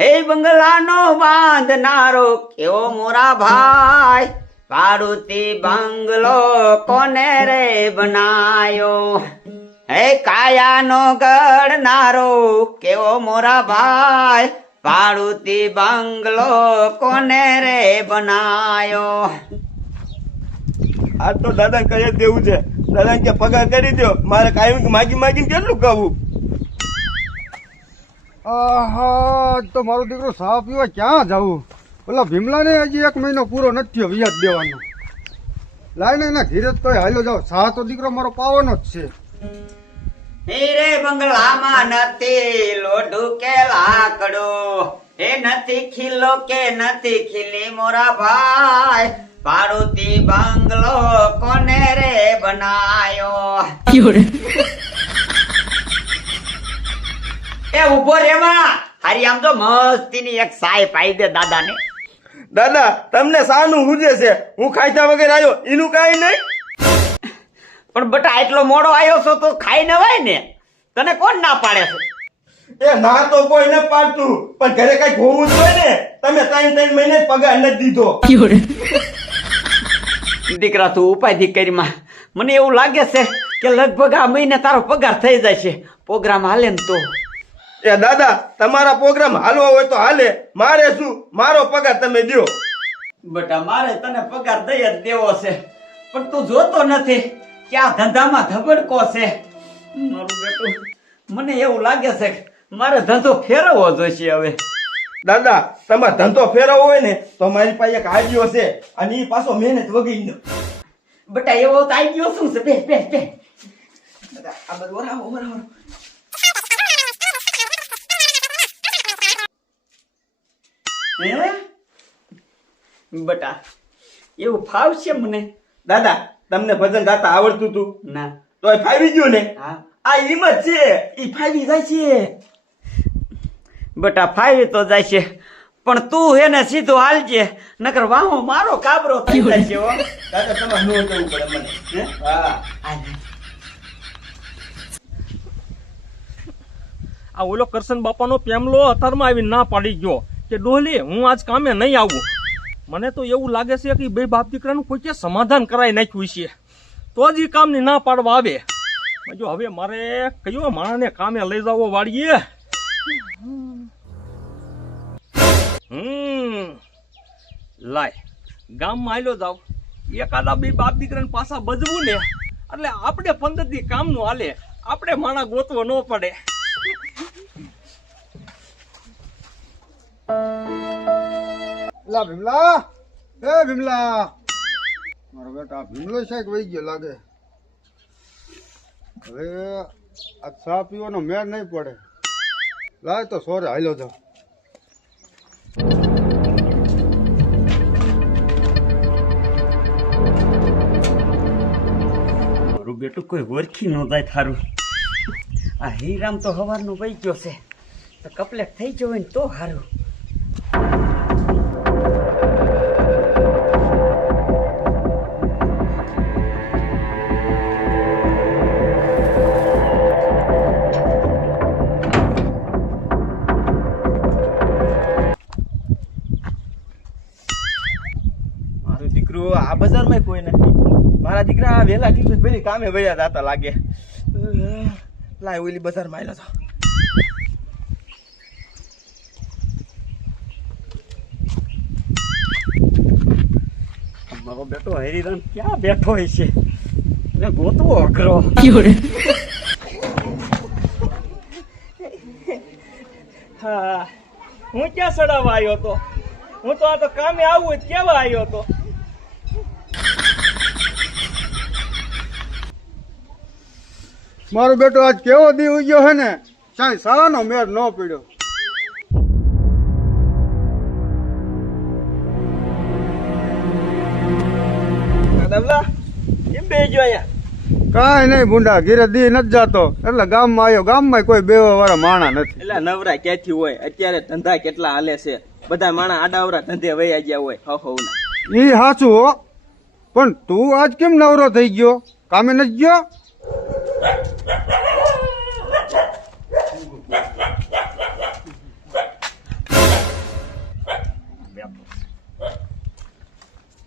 હે બંગલાનો બાંધનારો કેવો મોરા ભાઈ? પાડુતી બંગલો કોને રે બનાયો? હે કાયાનો ગળનારો, કેવો મોરા ભાઈ? ભાડુતી બંગલો કોને રે બનાયો? આ તો દાદા કહે દેવું છે. દાદા કે પગાર કરી દો મારે કાયમ માગી માગીને કેટલું કહું? આહા તો મારો દીકરો સાહ પીવા ક્યાં જવું ઓલા ભીમલાને હજી એક મહિનો પૂરો નથી થયો વ્યાજ દેવાનો. લાઈને એના ઘીરે તો હાલ્યો જાવ સાહ તો દીકરો મારો પાવાનો જ છે. હીરે બંગલામાં નથી લોઢું કે લાકડો. એ નથી ખીલો કે નથી ખીલી મોરા ભાઈ. પાડોતી બંગલો કોને રે બનાયો? એ ઊભો રેમાં હારી આમ તો મસ્તીની એક સાય પાઈ દે દાદાને. દાદા તમને સાનું હુજે છે. હું ખાઈતા વગર આવ્યો એનું કાંઈ નહીં? પણ બટા એટલો મોડો આવ્યો છો તો ખાઈ નવાય ને. તને કોણ ના પાડે છે? એ ના તો કોઈ ન પાડતું. પણ ઘરે કઈ હોવું જ હોય ને તમે ત્રણ ત્રણ મહિને પગાર નથી દીધો. દીકરા તું દીકરી માં. મને એવું લાગે છે કે લગભગ આ મહિને તારો પગાર થઈ જાય છે. પ્રોગ્રામ હાલે ને તો. એ દાદા તમારા પ્રોગ્રામ હાલવો હોય તો હાલે. મારે શું? મારો પગાર તમે દ્યો. બટા મારે તને પગાર દઈ જ દેવો છે. પણ તું જોતો નથી કે આ ધંધામાં ધબડકો છે. મારું બેટું મને એવું લાગે છે કે મારે ધંધો ફેરવવો જોઈશે હવે. દાદા તમારે ધંધો ફેરવવો હોય ને તો મારી પાસે એક આઈડિયો છે. અને એ પાછો મહેનત વગી નો બટા એવો તો આવી ગયો શું છે? બે બે બે આ બધું વરાવો વરાવો હે? બટા એવું ફાવશે મને. દાદા તમને ભજન ગાતા આવડતું તું? ના. તો ફાવી ગયું ને? હા. આ હિંમત છે. એ ફાવી જાય છે. બટા ફાવી તો જાય છે. પણ તું એને સીધો હાલજે. નકર વાહો મારો કાબરો થઈ જાય છે દાદા તમારે નો જવું પડે મને. હે? હા. આ ઓલો કરશન બાપાનો પેમલો અત્યારમાં આવી ના પાડી ગયો. કે ડોલી હું આજ કામે નહીં આવું. મને તો એવું લાગે છે કે બે બાપ દીકરાનું કોઈ કે સમાધાન કરાવી નાખ્યું છે. તો જ એ કામની ના પાડવા આવે. જો હવે મારે કયો માણસને કામે લઈ જવો વાળીએ હમ. લાય, ગામમાં આયલો જાવ. એકાદા બે બાપ દીકરાને પાછા બજવું ને. એટલે આપણે પંદર દી કામનું હાલે. આપણે માણા ગોતવો ન પડે. એલા ભીમલા. એ ભીમલા. મારો બેટા ભીમલો છે કે વહી ગયો લાગે. હવે આ ચા પીવાનો મેળ નહીં પડે. લાય તો સોરે હાલ્યો જાવ મારું બેટું કોઈ ઓળખી ન જાય થારું. આ હીરામ તો હવાનું વહી ગયો છે. તો કપલેટ થઈ ગયો હોય ને તો સારું પેલી કામે ભર્યા દાતા લાગે. લાય ઓલી બજારમાં આવેલો તો. મારો બેટો હરિરામ ક્યાં બેઠો હોય છે? ને ગોતવો અઘરો. હા, હું ક્યાં સડાવવા આવ્યો હતો હું તો આ તો કામે આવું કેવા આવ્યો તો? મારો બેટો આજ કેવો દી ઉગ્યો હે ને? સાંઈ સાવાનો મેળ ન પીડ્યો. ડબલા કેમ બે જો અહીંયા? કાંઈ નહીં ભૂંડા ઘીરે દી નથી જાતો. એટલે ગામમાં આવ્યો ગામમાં કોઈ બેવા વાળા માણા નથી. એટલે નવરા ક્યાંથી હોય? અત્યારે ધંધા કેટલા હાલે છે? બધા માણા આડાવરા ધંધે વહી ગયા હોય. ઈ સાચું હો. પણ તું આજ કેમ નવરો થઈ ગયો? કામે નથી ગયો?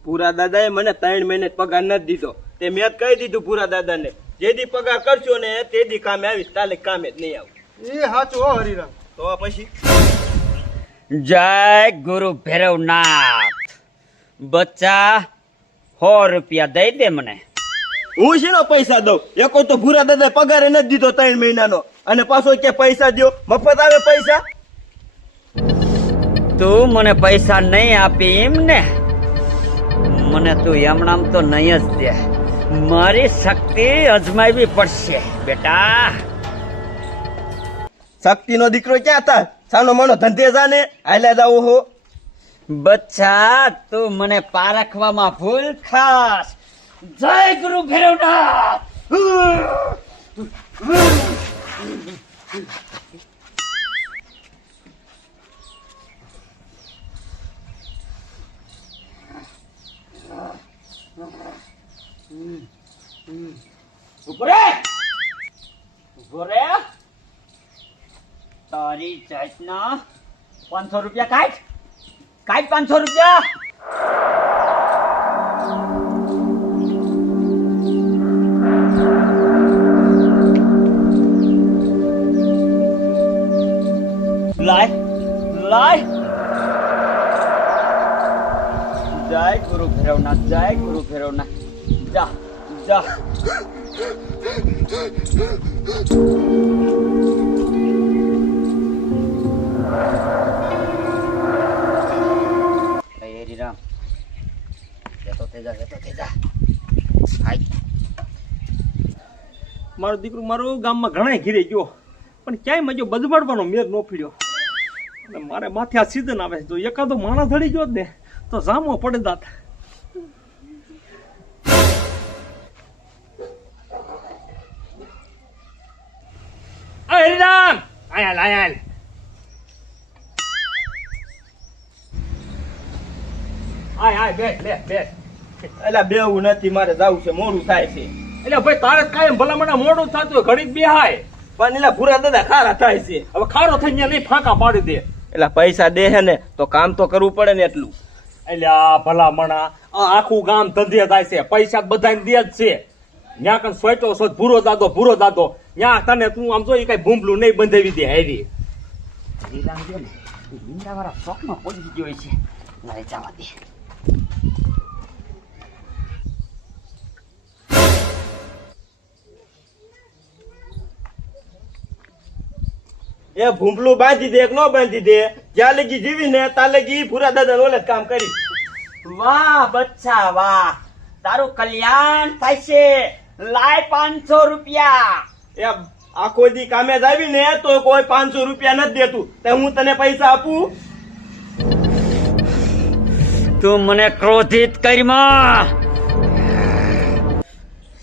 પૂરા દાદાએ મને ત્રણ મહિને પગાર નથી દીધો. તે મેં કહી દીધું પૂરા દાદાને જે દી પગાર કરશો ને તે દી કામે આવીશ તાલે કામે જ નહીં આવું. એ સાચું હો હરિરામ. તો પછી? જય ગુરુ ભૈરવનાથ. બચ્ચા સો રૂપિયા દઈ દે મને. હું શેનો પૈસા દઉં? એ કોઈ તો ભૂરા દાદા પગારે નથી દીધો ત્રણ મહિનાનો. અને પાછો કે પૈસા દો મફત આવે પૈસા? તું મને પૈસા નહીં આપી એમ ને? મને તું એમણામ તો નહીં જ દે. મારી શક્તિ અજમાવી પડશે બેટા. શક્તિનો દીકરો ક્યાં હતા સાનો મનો ધંધે જાને હાલ્યા જાવ હો. બચ્ચા તું મને પારખવામાં ભૂલ ખાસ. જય ગુરુ ભૈરવનાથ. ઊભો રે. ઊભો રે. તારી જાતના પાંચસો રૂપિયા કાઢ. કાઢ પાંચસો રૂપિયા. લાય જય ગુરુ ભૈરવનાથ, જય ગુરુ ભૈરવનાથ. જા જા. હરિરામ જતો થઈ જા, જતો થઈ જા. મારો દીકરો મારું ગામમાં ઘણા ઘીરે ગયો. પણ ક્યાંય મજો બજવાડવાનો મેર ન અને મારે માથે આ સીઝન આવે છે. તો એકાદો માણસ ધડી ગયો જ ને તો જામો પડે દાત. હરિરામ! આયાલ આયાલ આય આય બેસ બેસ બેસ. એટલે બેવું નથી મારે જવું છે મોડું થાય છે. એટલે ભાઈ તારે કાયમ ભલામણ મોડું થતું ઘડીક બેહાય. પણ એલા ભૂરા દાદા ખારા થાય છે. હવે ખારો થઈ ગયા નહીં ફાંકા પાડી દે. એટલે પૈસા દે હે ને તો કામ તો કરવું પડે ને એટલું. એટલે આ ભલામણા આ આખું ગામ ધંધે થાય છે. પૈસા બધાને દે જ છે. ત્યાં કણ સોયટો સોચ ભૂરો દાદો ભૂરો દાદો. ત્યાં તને તું આમ જો કઈ ભૂંબલું નહીં બંધાવી દે હેરી. હરિરામ જો ને લીમડા વાળા શોખમાં પહોંચી ગયો છે. મારે જવા દે. એ ભૂંપલું બાંધી દે કે ન બાંધી દે? જ્યાં લગી જીવી ને ત્યાં લગી ભૂરા દાદા ઓલે કામ કરી. વાહ બચ્ચા વાહ. તારું કલ્યાણ થાય છે લાય પાંચસો રૂપિયા. એ આખો દી કામે જ આવી ને તો કોઈ પાંચસો રૂપિયા નથી દેતું. તો હું તને પૈસા આપું? તું મને ક્રોધિત કરીમાં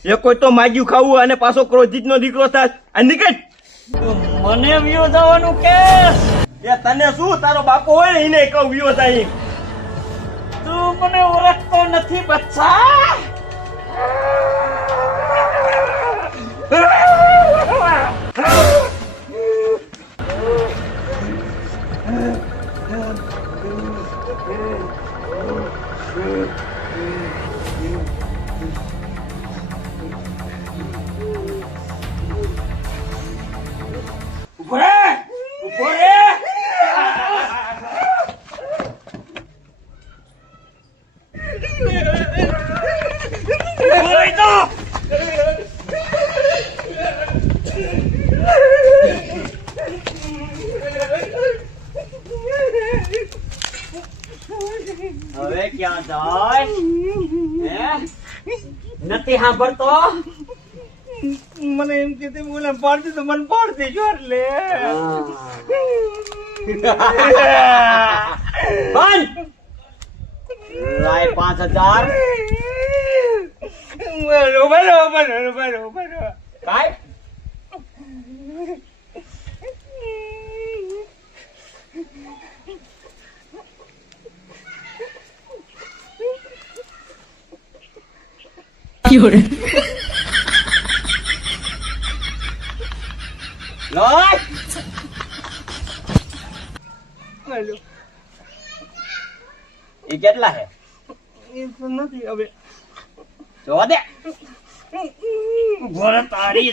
એ કોઈ તો માગ્યું ખાવું અને પાછો ક્રોધિત નો દીકરો થાય અને નીકળ. મને વિયો જવાનું કે એ તને શું? તારો બાપો હોય ને એને કહું વિયો એમ. તું મને ઓળખતો નથી બચ્ચા. ઊભો નથી સાંભળતો? મને એમ કે તે બોલે પાડતી તો મને પાડતી જો એટલે. લાય પાંચ હજાર. કાંઈ લોય એ કેટલા હે નથી હવે જો દે ભોળા તારી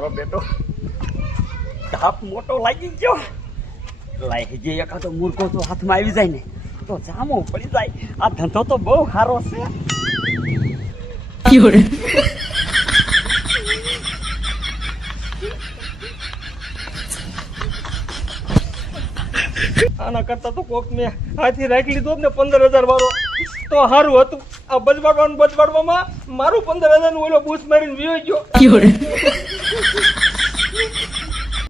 મારો બેટો ધાપ મોટો લાગી ગયો. લાગી જે એકાદો મૂર્ખો તો હાથમાં આવી જાય ને તો જામો પડી જાય. આ ધંધો તો બહુ સારો છે. આના કરતા તો કોક મેં હાથી રાખી લીધો ને પંદર હજાર વાળો. તો સારું હતું. આ બજવાડવાનું બજવાડવામાં મારું પંદર હજારનું ઓલો બૂસ મારીને વિયો ગયો.